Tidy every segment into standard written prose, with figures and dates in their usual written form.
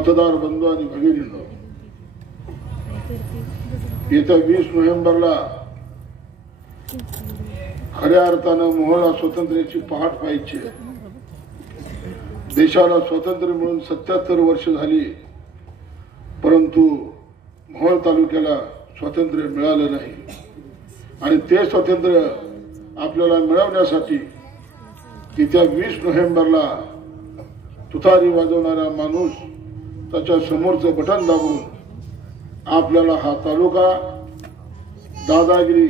मतदार बंधू आणि भगिनींनो, येत्या 20 नोव्हेंबरला खऱ्या अर्थानं मोहोळला स्वातंत्र्याची पहाट व्हायची. देशाला स्वातंत्र्य मिळून 77 वर्ष झाली, परंतु मोहोळ तालुक्याला स्वातंत्र्य मिळालं नाही. आणि ते स्वातंत्र्य आपल्याला मिळवण्यासाठी येत्या 20 नोव्हेंबरला तुतारी वाजवणारा माणूस त्याच्या समोरचं बटन दाबून आपल्याला हा तालुका दादागिरी,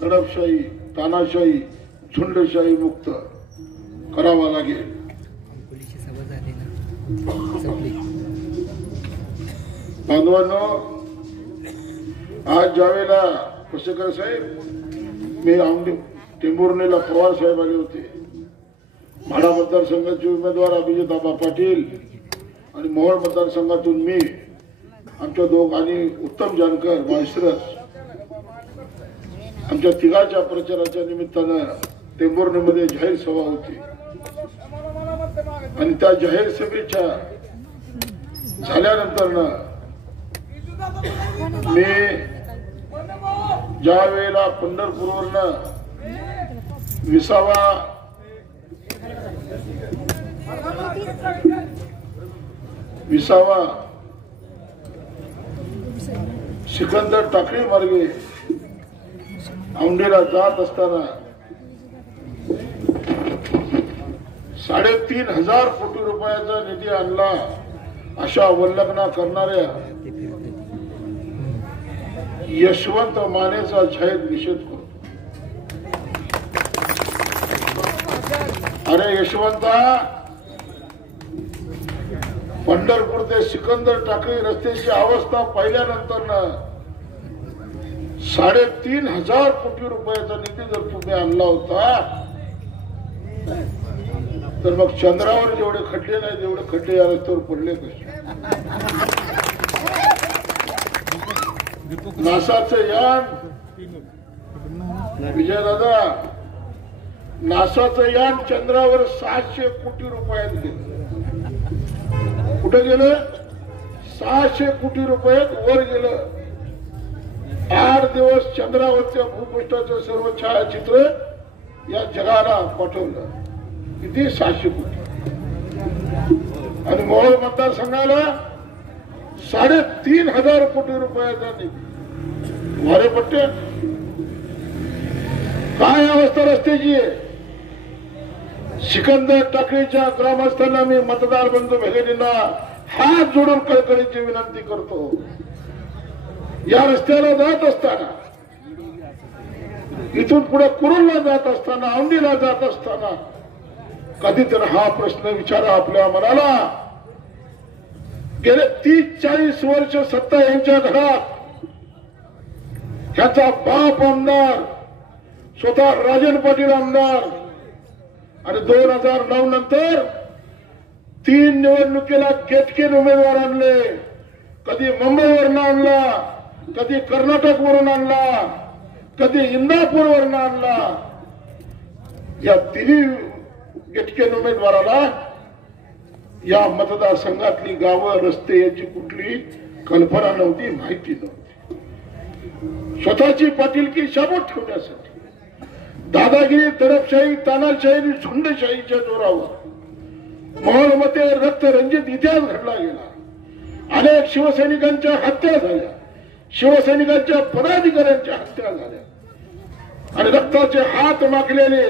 दडपशाही, तानाशाही, झुंडशाही मुक्त करावा लागेल. बांधवांनो, आज ज्यावेळेला पशेकर साहेब, मी टेंभुर्णीला पवार साहेब आले होते, माढा मतदारसंघाचे उमेदवार अभिजित आबा पाटील आणि मोहोळ मतदारसंघातून मी, आमच्या दोघांनी उत्तम जानकर माळशिरस, आमच्या तिघाच्या प्रचाराच्या निमित्तानं टेंभुर्णीमध्ये जाहीर सभा होती. आणि त्या जाहीर सभेच्या झाल्यानंतर मी ज्या वेळेला पंढरपूरवरनं विसावा सिकंदर टाकळी मार्गे औंढेला जात असताना 3,500 कोटी रुपयाचा निधी आणला अशा अवल्लंघना करणाऱ्या यशवंत मानेचा जाहीर निषेध करतो. अरे यशवंता, पंढरपूर ते सिकंदर टाकळी रस्त्याची अवस्था पाहिल्यानंतर 3,500 कोटी रुपयाचा निधी जर तुम्ही आणला होता, तर मग चंद्रावर जेवढे खड्डे नाही तेवढे खड्डे या रस्त्यावर पडले कसे? नासाचं यान, विजयदादा, नासाचं यान चंद्रावर 600 कोटी रुपयात गेलं. कुठे गेलं? 600 कोटी रुपयात वर गेलं. 8 दिवस चंद्रावरच्या भूपृष्ठाचं सर्व छायाचित्र या जगाला पाठवलं. किती? 600 कोटी. आणि मोहोळ मतदारसंघाला 3,500 कोटी रुपयाचा निधी. वारे पट्टे, काय अवस्था रस्त्याची आहे? सिकंदर टाकळीच्या ग्रामस्थांना मी, मतदार बंधू भगिनींना हात जोडून कळकळीची विनंती करतो, या रस्त्याला जात असताना, इथून पुढे कुरुलला जात असताना, औंढीला जात असताना कधीतरी हा प्रश्न विचारा आपल्या मनाला. गेले 30-40 वर्ष सत्ता यांच्या घरात, ह्याचा बाप आमदार, स्वतः राजन पाटील आमदार, आणि 2009 नंतर 3 निवडणुकीला केटकेन उमेदवार आणले. कधी मुंबईवरून आणला, कधी कर्नाटक वरून आणला, कधी इंदापूरवरून आणला. या तिन्ही केटकेन उमेदवाराला या मतदारसंघातली गावं, रस्ते याची कुठली कल्पना नव्हती, माहिती नव्हती. स्वतःची पाटीलकी शाबूत ठेवण्यासाठी दादागिरी, दडपशाही, तानाशाही, झुंडशाहीच्या जोरावर मोहोळमध्ये रक्तरंजित इतिहास घडला गेला. अनेक शिवसैनिकांच्या हत्या झाल्या, शिवसैनिकांच्या पदाधिकाऱ्यांच्या हत्या झाल्या, आणि रक्ताचे हात माखलेले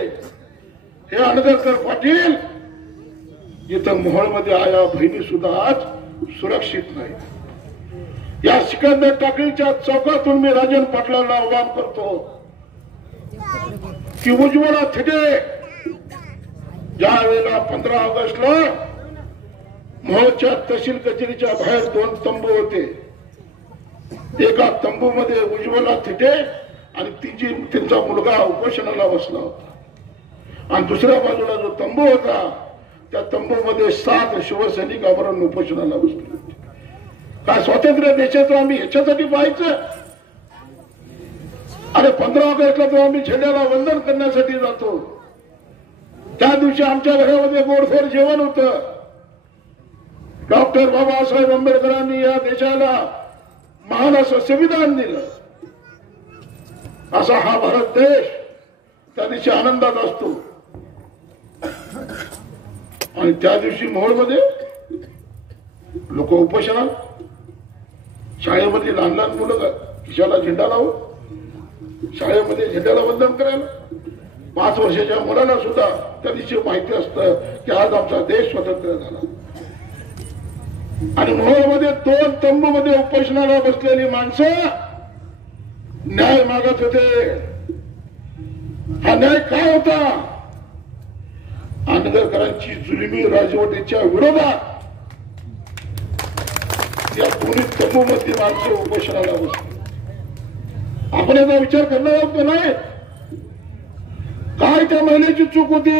हे आंबेडकर पाटील इथं मोहोळमध्ये आया बहिणी सुद्धा आज सुरक्षित नाही. या सिकंदर टाकळीच्या चौकातून मी राजन पाटलांना आवाहन करतो की उज्ज्वला थिटे ज्या वेळेला 15 ऑगस्टला मोहोळच्या तहसील कचेरीच्या बाहेर 2 तंबू होते, एका तंबूमध्ये उज्ज्वला थिटे आणि त्यांचा मुलगा उपोषणाला बसला होता, आणि दुसऱ्या बाजूला जो तंबू होता त्या तंबूमध्ये 7 शिवसैनिक आमरण उपोषणाला बसले होते. काय स्वातंत्र्य देशाचं आम्ही ह्याच्यासाठी पाहायचं? अरे 15 ऑगस्टला तो आम्ही झेंड्याला वंदन करण्यासाठी जातो. त्या दिवशी आमच्या घरामध्ये गोडधोड जेवण होतं. डॉक्टर बाबासाहेब आंबेडकरांनी या देशाला महान असं संविधान दिलं. असा हा भारत देश त्या दिवशी आनंदात असतो. आणि त्या दिवशी मोहोळमध्ये लोक उपोषणात, शाळेमध्ये लहान लहान मुलं खिशाला झेंडा लावून शाळेमध्ये झेंड्याला वंदन करायला. 5 वर्षाच्या मुलांना सुद्धा त्या दिवशी माहिती असतं की आज आमचा देश स्वतंत्र झाला. आणि मोहोळमध्ये 2 तंबूमध्ये उपोषणाला बसलेली माणसं न्याय मागत होते. हा न्याय काय होता? आंदोलकरांची जुलमी राजवटीच्या विरोधात या दोन्ही तंबूमध्ये माणसं उपोषणाला बसली. आपण याचा विचार करणार आहोत का नाही? काय त्या महिलेची चूक होती?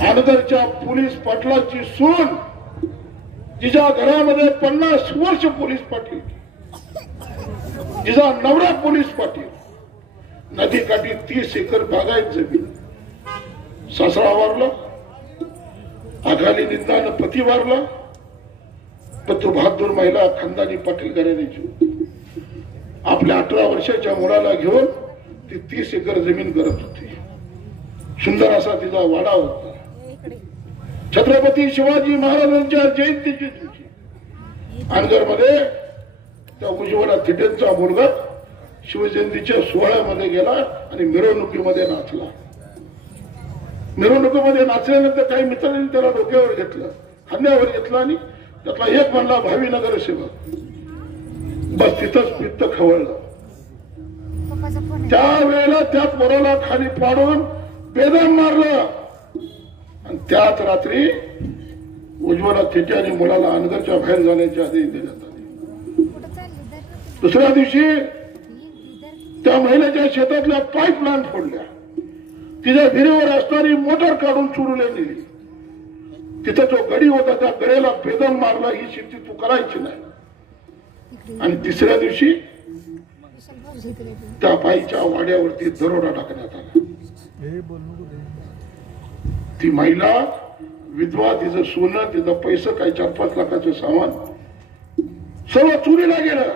आनंदच्या पोलीस पाटलाची सून जिच्या घरामध्ये 50 वर्ष पोलीस पाटील, जिचा नवरा पोलीस पाटील, नदीकाठी 30 एकर बागायत जमीन, सासरा वारला, अकाली निंदानं पती वारला, पण तो बहादूर महिला खानदानी पाटील घराण्याची आपल्या 18 वर्षाच्या मुलाला घेऊन ती 30 एकर जमीन करत होती. सुंदर असा तिचा वाडा होता. छत्रपती शिवाजी महाराजांच्या जयंतीची दिवशी अनगरमध्ये त्या उज्ज्वला थिटेंचा मुलगा शिवजयंतीच्या सोहळ्यामध्ये गेला आणि मिरवणुकीमध्ये नाचला. मिरवणुकीमध्ये नाचल्यानंतर काही मित्रांनी त्याला डोक्यावर घेतलं, खांद्यावर घेतलं आणि त्यातला एक म्हणला भावी नगरसेवक. बस तिथंच पित्त खवळलं. त्यावेळेला त्या पोराला खाली पाडून बेदम मारलं. आणि त्याच रात्री उज्ज्वला थिटे आणि मुलाला अनगरच्या बाहेर जाण्याचे आदेश देण्यात आले. दुसऱ्या दिवशी त्या महिलेच्या शेतातल्या पाईपलाईन फोडल्या. तिच्या विहिरीवर असणारी मोटर काढून चुरुले नेली. तिथं जो गडी होता त्या गड्याला बेदम मारला. ही शेती तू करायची नाही. आणि तिसऱ्या दिवशी त्या बाईच्या वाड्यावरती दरोडा टाकण्यात आला. ती महिला विधवा, तिचं सोनं, तिचं पैसे, काही 4-5 लाखाचं सामान सर्व चोरीला गेलं.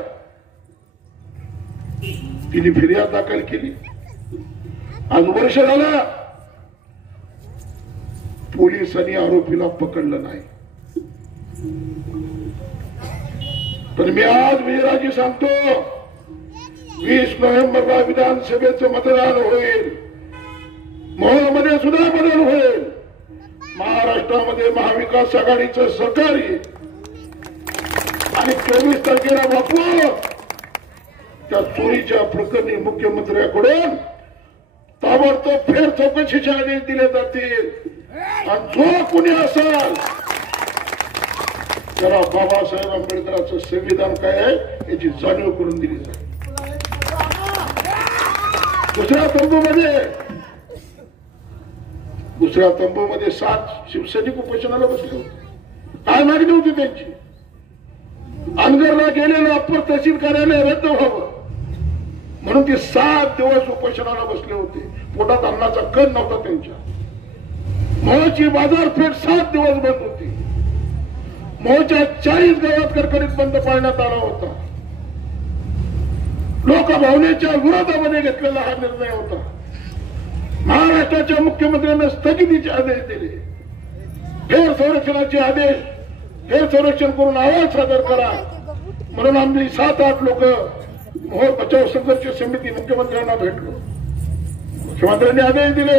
तिने फिर्याद दाखल केली. आज वर्ष झालं पोलिसांनी आरोपीला पकडलं नाही. पण मी आज विजयराजी सांगतो, 20 नोव्हेंबरला विधानसभेचं मतदान होईल. मोहोळमध्ये सुद्धा बदल होईल. महाराष्ट्रामध्ये महाविकास आघाडीचं सरकार येईल. आणि 24 तारखेला बापू त्या चोरीच्या प्रकरणी मुख्यमंत्र्यांकडून ताबडतोब फेर चौकशीचे आदेश दिले जातील. आणि जो कोणी असेल त्याला बाबासाहेब आंबेडकरांचं संविधान काय आहे याची जाणीव करून दिली जाईल. दुसऱ्या तंबूमध्ये 7 शिवसैनिक उपोषणाला बसले होते. काय मागणी होती त्यांची? अनगरला गेलेलं अप्पर तहसील कार्यालय रद्द व्हावं म्हणून ते 7 दिवस उपोषणाला बसले होते. पोटात अन्नाचा कण नव्हता त्यांच्या. मोहोळची बाजारपेठ 7 दिवस बंद होती. मोहोळच्या 40 गावात कडकडीत बंद पाळण्यात आला होता. लोकभावनेच्या विरोधामध्ये घेतलेला हा निर्णय होता. महाराष्ट्राच्या मुख्यमंत्र्यांना स्थगितीचे आदेश दिले. फेर संरक्षणाचे आदेश, फेर संरक्षण करून अहवाल सादर करा म्हणून आम्ही 7-8 लोक मोहोळ बचाव संघर्ष समिती मुख्यमंत्र्यांना भेटलो. मुख्यमंत्र्यांनी आदेश दिले.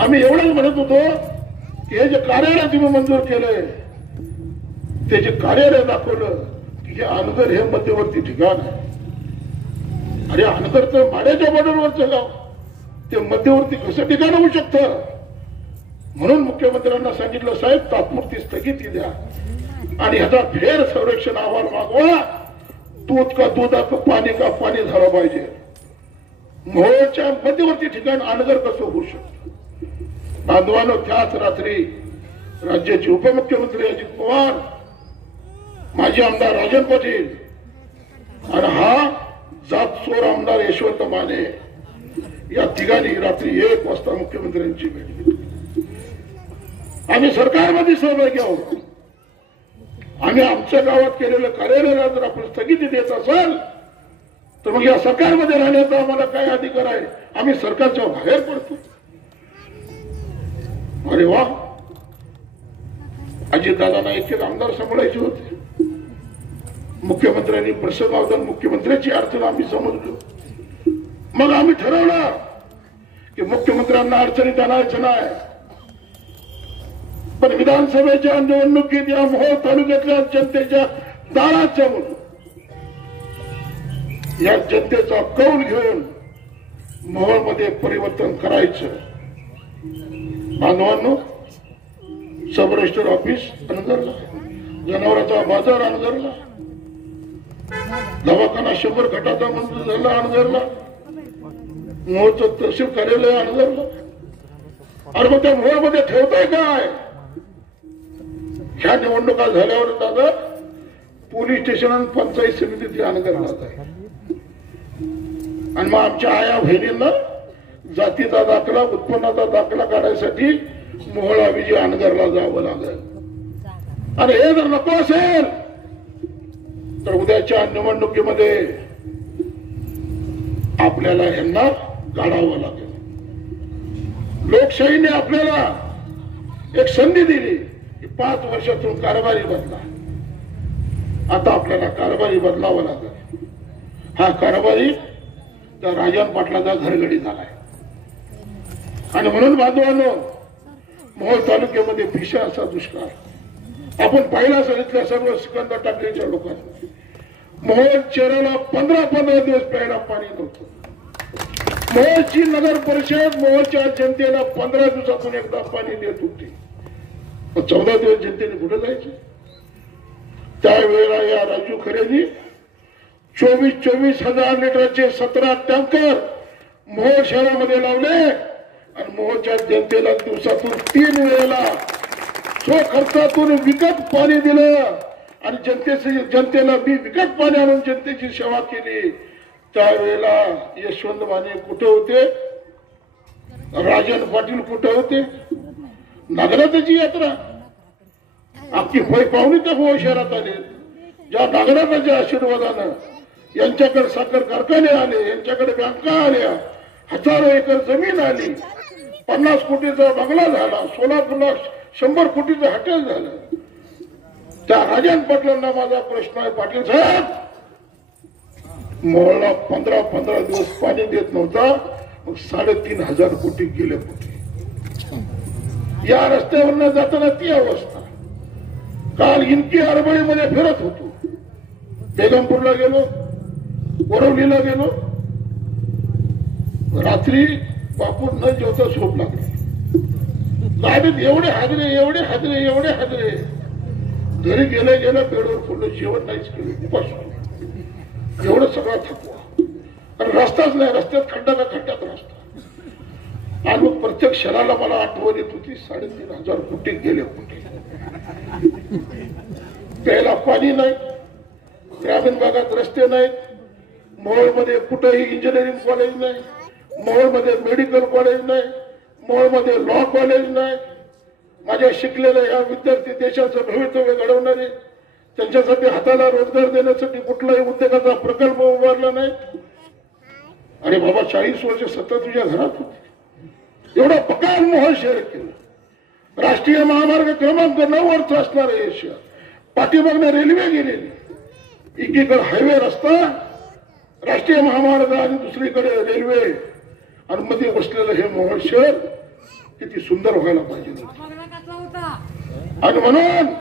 आम्ही एवढंच म्हणत होतो की हे जे कार्यालय तुम्ही मंजूर केलंय ते जे कार्यालय दाखवलं की हे अनगर हे मध्यवर्ती ठिकाण आहे. अरे अनगर तर माड्याच्या बॉर्डरवरचं गाव, ते मध्यवर्ती कसं ठिकाण होऊ शकतं? म्हणून मुख्यमंत्र्यांना सांगितलं, साहेब तात्पुरती स्थगिती द्या आणि ह्याचा फेर संरक्षण अहवाल मागवा. दूध का दुधाचं, पाणी का पाणी झालं पाहिजे. मोहोळच्या मध्यवर्ती ठिकाण अनगर कसं होऊ शकतं? बांधवानं त्याच रात्री राज्याचे उपमुख्यमंत्री अजित पवार, माजी आमदार राजन पाटील आणि हा जातचोर आमदार यशवंत माने या तिघांनी रात्री 1 वाजता मुख्यमंत्र्यांची भेट घेतली. आम्ही सरकारमध्ये सहभागी आहोत. आम्ही आमच्या गावात केलेल्या कार्यालयाला जर आपण स्थगिती देत असाल तर मग या सरकारमध्ये राहण्याचा आम्हाला काय अधिकार आहे? आम्ही सरकारच्या बाहेर पडतो. अरे वा, अजितदादांना एक आमदार सांभाळायचे होते. मुख्यमंत्र्यांनी प्रसंगावधान मुख्यमंत्र्याची अडचण आम्ही समजलो. मग आम्ही ठरवलं की मुख्यमंत्र्यांना अडचणीत आणायचं नाही, पण विधानसभेच्या निवडणुकीत या मोहोळ तालुक्यातल्या जनतेच्या दारात जाऊन या जनतेचा कौल घेऊन मोहोळमध्ये परिवर्तन करायचं. बांधवांनो, सब रजिस्टर ऑफिस अनगरला, जनावरांचा बाजार अनगरला, दवाखाना 100 गटाचा मंजूर झाला अनगरला, मोहोळचं तहसील कार्यालय अनगरला. अरे मग त्या मोहोळमध्ये ठेवताय काय? ह्या निवडणुका झाल्यावर दादा पोलीस स्टेशन आणि पंचायत समितीत अनगरला आहे. आणि मग आमच्या आया बहिणींना जातीचा दाखला उत्पन्नाचा दाखला काढायसाठी मोहोळा विजय अनगरला जावं लागेल. आणि हे जर नको असेल तर उद्याच्या निवडणुकीमध्ये आपल्याला यांना काढावं लागेल. लोकशाहीने आपल्याला एक संधी दिली की 5 वर्षातून कारभारी बदला. आता आपल्याला कारभारी बदलावं लागेल. हा कारभारी त्या राजन पाटलाचा घरगडी झालाय. आणि म्हणून बांधवांनो, मोहोळ तालुक्यामध्ये भीषण असा दुष्काळ आपण पाहिला असेल. इथल्या सर्व सिकंदर टाकलेच्या लोकांनी मोहोळ शहराला 15 दिवस प्यायला पाणी नव्हतं. मोहोळची नगर परिषद मोहोळच्या जनतेला 15 दिवसातून एकदा पाणी देत होती. 14 दिवस जनतेने कुठे जायचे? त्यावेळेला या राजू खरेंनी 24,000 लिटरचे 17 टँकर मोहोळ शहरामध्ये लावले आणि मोहोळच्या जनतेला दिवसातून 3 वेळेला स्वखर्चातून विकत पाणी दिलं. आणि जनतेला विकत पाणी आणून जनतेची सेवा केली. त्यावेळेला यशवंत माने कुठे होते? राजन पाटील कुठे होते? नागराजाची यात्रा अख्खी पाहुणी त्या मोहोळ शहरात आले. ज्या नागराजाच्या आशीर्वादानं यांच्याकडे साखर कारखाने आले, यांच्याकडे बँका आल्या, हजारो एकर जमीन आली, 50 कोटीचा बंगला झाला, सोलापूरला 100 कोटीचं हॉटेल झालं. त्या राजन पाटलांना माझा प्रश्न आहे, पाटील साहेब, मोहोळला 15 दिवस पाणी देत नव्हता, मग 3,500 कोटी गेले कुठे? या रस्त्यावरनं जाताना ती अवस्था. काल इनकी आरबळीमध्ये फिरत होतो, बेगमपूरला गेलो, वरवलीला गेलो, रात्री बापू न जेवता झोप लागली. गाडीत एवढे हादरे घरी गेल्या बेडवर पडलो, जेवण नाहीच केलं, उपास एवढं सगळं थकवा. आणि रस्ताच नाही, रस्त्यात खड्ड्यात रस्ता. आणि मग प्रत्येक क्षणाला मला आठवण येत होती 3,500 कोटी गेले कुठे? प्यायला पाणी नाही, ग्रामीण भागात रस्ते नाहीत, मोहोळमध्ये कुठेही इंजिनिअरिंग कॉलेज नाही, मोहोळमध्ये मेडिकल कॉलेज नाही, मोहोळमध्ये लॉ कॉलेज नाही. माझ्या शिकलेल्या या विद्यार्थी देशाचं भवितव्य घडवणारे, त्यांच्यासाठी हाताला रोजगार देण्यासाठी कुठलाही उद्योगाचा प्रकल्प उभारला नाही. अरे बाबा, 40 वर्ष सतत तुझ्या घरात होते, एवढा पकार मोहोळ शहर केलं. राष्ट्रीय महामार्ग क्रमांक 9 वरच असणार हे शहर. पाठीमागने रेल्वे गेलेली, एकीकडे हायवे रस्ता, राष्ट्रीय महामार्ग आणि दुसरीकडे रेल्वे, आणि मध्ये बसलेलं हे मोहोळ शहर किती सुंदर व्हायला पाहिजे. आणि म्हणून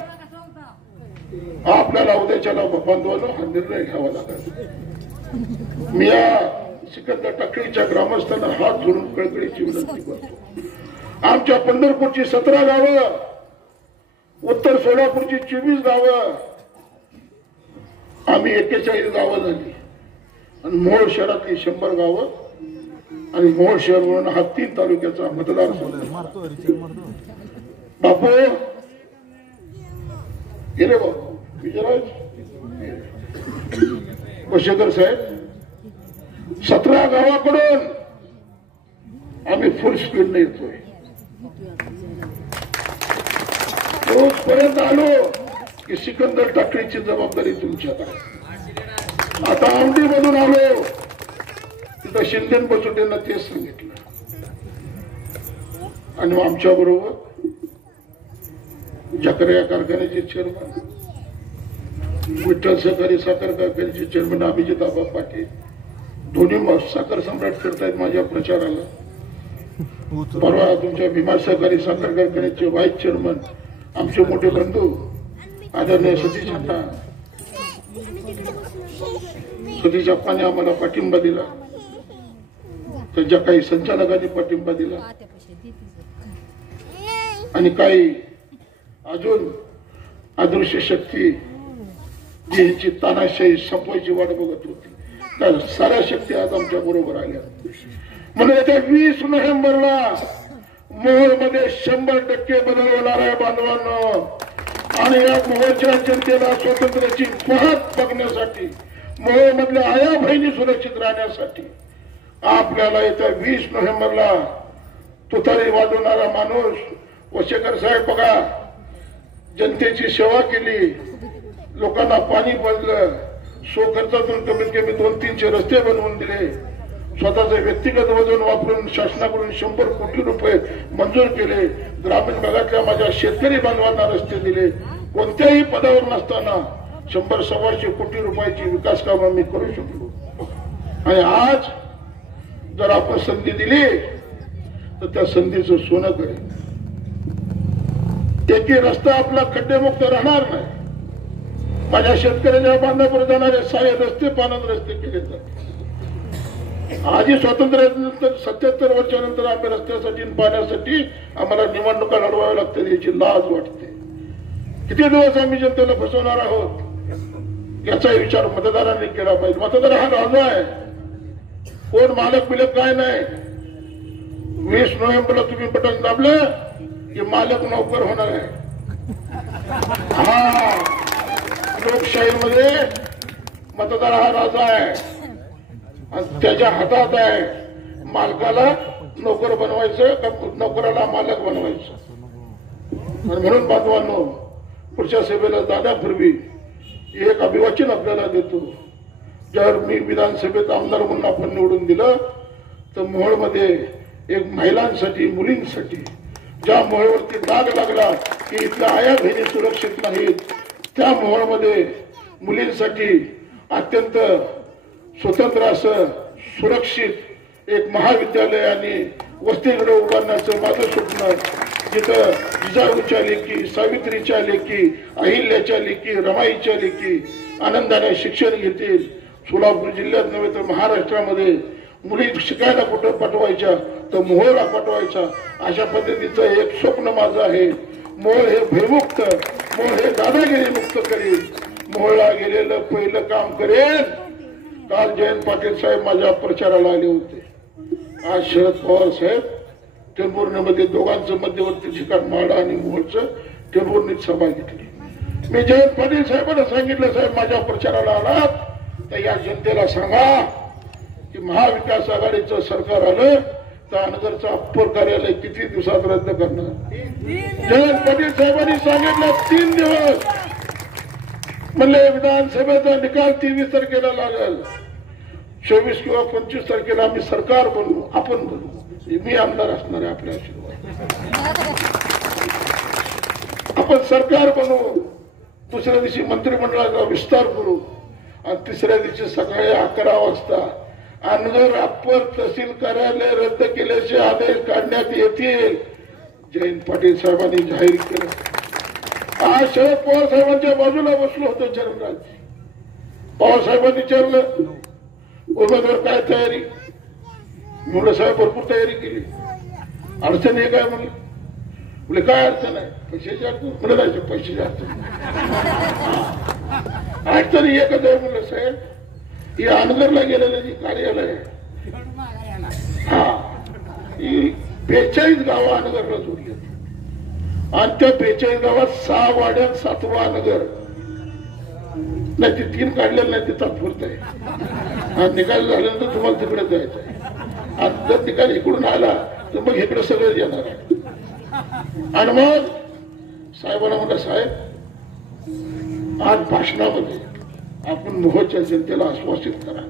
आपल्याला उद्याच्याला बांधवांनो हा निर्णय घ्यावा लागेल. मी या सिकंदर टाकळीच्या ग्रामस्थांना हात जोडून कळकळीची विनंती करतो. आमच्या पंढरपूरची 17 गावं, उत्तर सोलापूरची 24 गावं, आम्ही 41 गावं झाली, आणि मोहोळ शहरातली 100 गावं, आणि मोहोळ शहर म्हणून हा 3 तालुक्याचा मतदारसंघ. बापू गेले, बापू विजयराज बशेकर साहेब, 17 गावाकडून आम्ही फुल स्पीडने येतोय. रोजपर्यंत आलो की सिकंदर टाकळीची जबाबदारी तुमच्याकडे. आता औंढी मधून आलो तिथं शिंदे बसुटेंना तेच सांगितलं. आणि आमच्या बरोबर जकरिया कारखान्याचे चेअरमन, विठ्ठल सहकारी साखर कारखान्याचे चेअरमन अभिजित आबा पाटील, दोन्ही साखर सम्राट करतायत माझ्या प्रचाराला. परवा तुमच्या भीमा सहकारी साखर कारखान्याचे व्हाईस चेअरमन आमचे मोठे बंधू आदरणीय सतीश अण्णा, सतीश अप्पाने आम्हाला पाठिंबा दिला, त्यांच्या काही संचालकांनी पाठिंबा दिला आणि काही अजून अदृश्य शक्ती जी ह्याची तानाशाही संपवायची वाट बघत होती, त्या साऱ्या शक्ती आज आमच्या बरोबर आल्या. म्हणून येत्या 20 नोव्हेंबरला मोहोळमध्ये 100% बदल होणार आहे बांधवांनो. आणि या मोहोळच्या जनतेला स्वातंत्र्याची पहाट बघण्यासाठी, मोहोळ मधल्या आया बहिणी सुरक्षित राहण्यासाठी आपल्याला येत्या 20 नोव्हेंबरला तुतारी वाजवणारा माणूस वशेकर साहेब बघा, जनतेची सेवा केली, लोकांना पाणी पाजलं, सो खर्चातून कमीत कमी 200-300 रस्ते बनवून दिले, स्वतःचे व्यक्तिगत वजन वापरून शासनाकडून 100 कोटी रुपये मंजूर केले, ग्रामीण भागातल्या माझ्या शेतकरी बांधवांना रस्ते दिले. कोणत्याही पदावर नसताना 100-125 कोटी रुपयाची विकास कामं मी करू शकलो. आणि आज जर आपण संधी दिली तर त्या संधीचं सोनं करेल. एकही रस्ता आपला खड्डेमुक्त राहणार नाही. माझ्या शेतकऱ्याच्या बांधावर जाणारे सारे रस्ते पाण्यात रस्ते केले जातात. आजही स्वातंत्र्यानंतर 77 वर्षानंतर आम्ही रस्त्यासाठी पाण्यासाठी आम्हाला निवडणुका लढवाव्या लागतात, याची लाज वाटते. किती दिवस आम्ही जनतेला फसवणार आहोत याचा विचार मतदारांनी केला पाहिजे. मतदार हा राजा आहे, कोण मालक बिलक काय नाही. 20 नोव्हेंबरला तुम्ही बटन दाबलं की मालक नोकर होणार आहे. हा लोकशाहीमध्ये मतदार हा राजा आहे आणि त्याच्या हातात आहे मालकाला नोकर बनवायचं का नोकराला मालक बनवायचं. म्हणून बांधवांनो, पुढच्या सभेला जाण्यापूर्वी एक अभिवाचन आपल्याला देतो. जर मी विधानसभेत आमदार म्हणून आपण निवडून दिलं तर मोहोळमध्ये एक महिलांसाठी, मुलींसाठी ज्या मोहोळवरती डाग लागला की इथल्या आया बहिणी सुरक्षित नाहीत, त्या मोहोळमध्ये मुलींसाठी अत्यंत स्वतंत्र असं सुरक्षित एक महाविद्यालय आणि वसतिगृह उभारण्याचं माझं स्वप्न, जिथं जिजाऊच्या लेकी, सावित्रीच्या लेकी, अहिल्याच्या लेकी, रमाईच्या लेकी आनंदाने शिक्षण घेतील. सोलापूर जिल्ह्यात नव्हे तर महाराष्ट्रामध्ये मुली शिकायला कुठं पाठवायच्या तर मोहोळला पाठवायचा, अशा पद्धतीचं एक स्वप्न माझं आहे. मोहोळ हे भयमुक्त, मोहोळ हे दादागिरी मुक्त करेल, मोहोळला गेलेलं पहिलं काम करेल. काल जयंत पाटील साहेब माझ्या प्रचाराला आले होते. आज शरद पवार साहेब टेंभुर्णीमध्ये दोघांचं मध्यवर्ती ठिकाण माडा आणि मोहोळचं टेंभुर्णीत सभा घेतली. मी जयंत पाटील साहेबांना सांगितलं, साहेब माझ्या प्रचाराला आलात तर या जनतेला सांगा की महाविकास आघाडीचं सरकार आलं तर अनगरचं अप्पर कार्यालय किती दिवसात रद्द करणार. जयंत पाटील साहेबांनी सांगितलं 3 दिवस. म्हणले विधानसभेचा निकाल 23 तारखेला लागेल, 24 किंवा 25 तारखेला आम्ही सरकार बनवू, आपण बनवू, मी आमदार असणार आहे आपल्या आशीर्वाद, आपण सरकार बनवू. दुसऱ्या दिवशी मंत्रिमंडळाचा विस्तार करू आणि तिसऱ्या दिवशी सकाळी 11 वाजता अनगर अप्पर तहसील कार्यालय रद्द केल्याचे आदेश काढण्यात येतील. जयंत पाटील साहेबांनी जाहीर केलं. आज शरद पवार साहेबांच्या बाजूला बसलो होतो चरणराज. पवार साहेबांनी विचारलं उमेदवार काय तयारी, म्हणलं साहेब भरपूर तयारी केली. अडचण हे काय म्हणलं, म्हणजे काय अडचण आहे, पैशाची अडचण, म्हणलं जायचं पैशाची अडचण. अडचण एकच आहे म्हणलं साहेब, ही अनगरला गेलेलं जी कार्यालय आहे, हा ही 42 गावं अनगरला जोडली आणि त्या 42 गावात 6 वाड्यात 7वा नगर नाही, ते 3 काढलेलं नाही, ते तात्पुरत आहे. निकाल झाल्यानंतर तुम्हाला तिकडे जायचं आहे. आणि जर निकाल इकडून आला तर मग इकडे सगळं येणार आहे. आणि मग साहेबांना म्हटलं, साहेब आज भाषणामध्ये आपण मोहोळच्या जनतेला आश्वासित करा.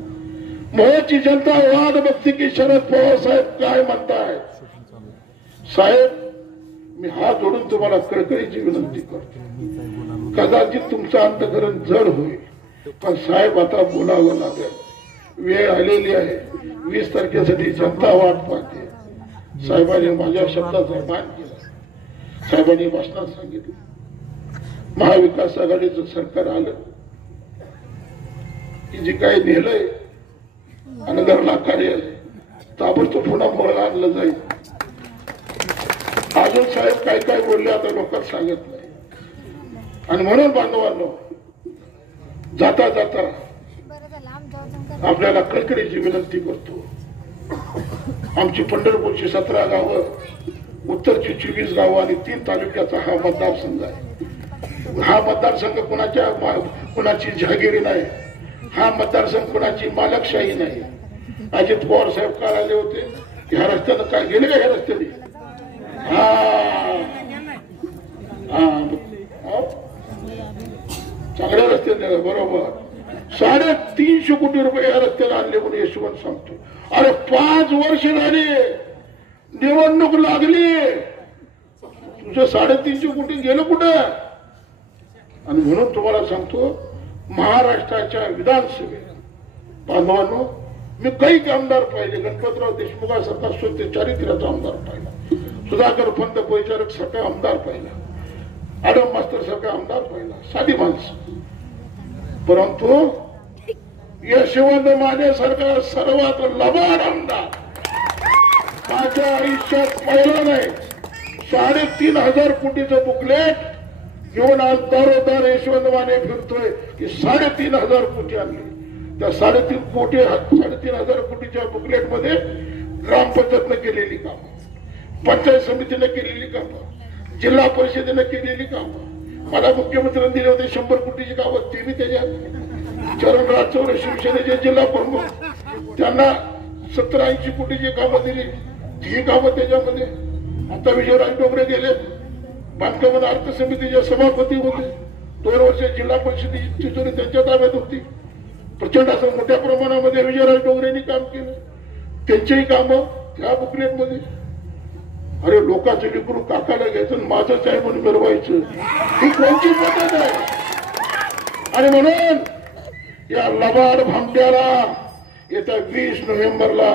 मोहोळची जनता वाट बघते की शरद पवार साहेब काय म्हणतायत. साहेब मी हात जोडून तुम्हाला कळकळीची विनंती करतो. कदाचित तुमचं अंतःकरण जड होईल, पण साहेब आता बोलावं लागेल. वेळ आलेली आहे. 20 तारखेसाठी जनता वाट पाहते. साहेबांनी माझ्या शब्दाचा मान केला. साहेबांनी भाषणात सांगितलं महाविकास आघाडीचं सरकार आलं की जे काही नेलंय अनगरला कार्य ताबडतोब पुन्हा मोहळा आणलं जाईल. अजून साहेब काय काय बोलले आता लोकांना सांगत नाही. आणि म्हणून बांधवांनो, जाता जाता आपल्याला कळकळीची विनंती करतो. आमची पंढरपूरची 17 गावं, उत्तरची 24 गावं आणि 3 तालुक्याचा हा मतदारसंघ आहे. हा मतदारसंघ कुणाची जहागिरी नाही. हा मतदारसंघ कुणाची मालकशाही नाही. अजित पवार साहेब काल आले होते. ह्या रस्त्यानं काय गेले का? ह्या रस्त्याने चांगल्या रस्त्याने बरोबर 350 कोटी रुपये या रस्त्याला आणले म्हणून यशवंत सांगतो. अरे 5 वर्ष झाली, निवडणूक लागली, तुझं 350 कोटी गेलं कुठं? आणि म्हणून तुम्हाला सांगतो, महाराष्ट्राच्या विधानसभेत बांधवांनो मी काही आमदार पाहिले. गणपतराव देशमुखासारखा स्वच्छ चारित्र्याचा आमदार पाहिला, सुधाकर पंत परिचारक सारखा आमदार पाहिला, आडम मास्तर सारखा आमदार पाहिला, साधी माणसं. परंतु यशवंत मानेसारखा सर्वात लबाड आमदार माझ्या आयुष्यात पाहिलं नाही. 3,500 कोटीचं बुकलेट घेऊन आज दारोदार यशवंत माने फिरतोय की 3,500 कोटी आणले. त्या 3,500 कोटीच्या बुकलेट मध्ये ग्रामपंचायतनं केलेली कामं, पंचायत समितीनं केलेली कामं, जिल्हा परिषदेनं केलेली कामं, मला मुख्यमंत्र्यांनी दिले होते 100 कोटीची कामं, ते मी त्याच्यात. चरणराज चौरे शिवसेनेचे जिल्हा प्रमुख, त्यांना 70-80 कोटीची कामं दिली, ती कामं त्याच्यामध्ये. आता विजयराज डोंगरे गेले, बांधकाम अर्थ समितीचे सभापती होते. 2 वर्ष जिल्हा परिषदेची तिजोरी त्यांच्या ताब्यात होती. प्रचंड असं मोठ्या प्रमाणामध्ये विजयराज डोंगरेंनी काम केलं. त्यांचेही कामं त्या बुकलेटमध्ये. अरे लोकांचं लेकरू काकाला घ्यायचं, माझंच आहे म्हणून मिरवायचं, ही कोणती पद्धत आहे? आणि म्हणून या लबाड भामट्याला येत्या 20 नोव्हेंबरला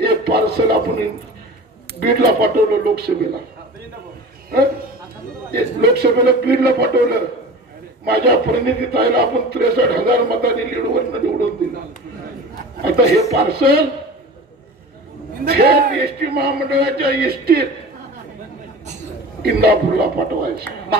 एक पार्सल आपण बीडला पाठवलं. लोकसभेला बीडला पाठवलं. माझ्या प्रतिनिधी ताईला आपण 63,000 मतांनी लीडवरनं निवडून दिलं. आता हे पार्सल थेट एसटी महामंडळाच्या एसटीत इंदापूरला पाठवायचं.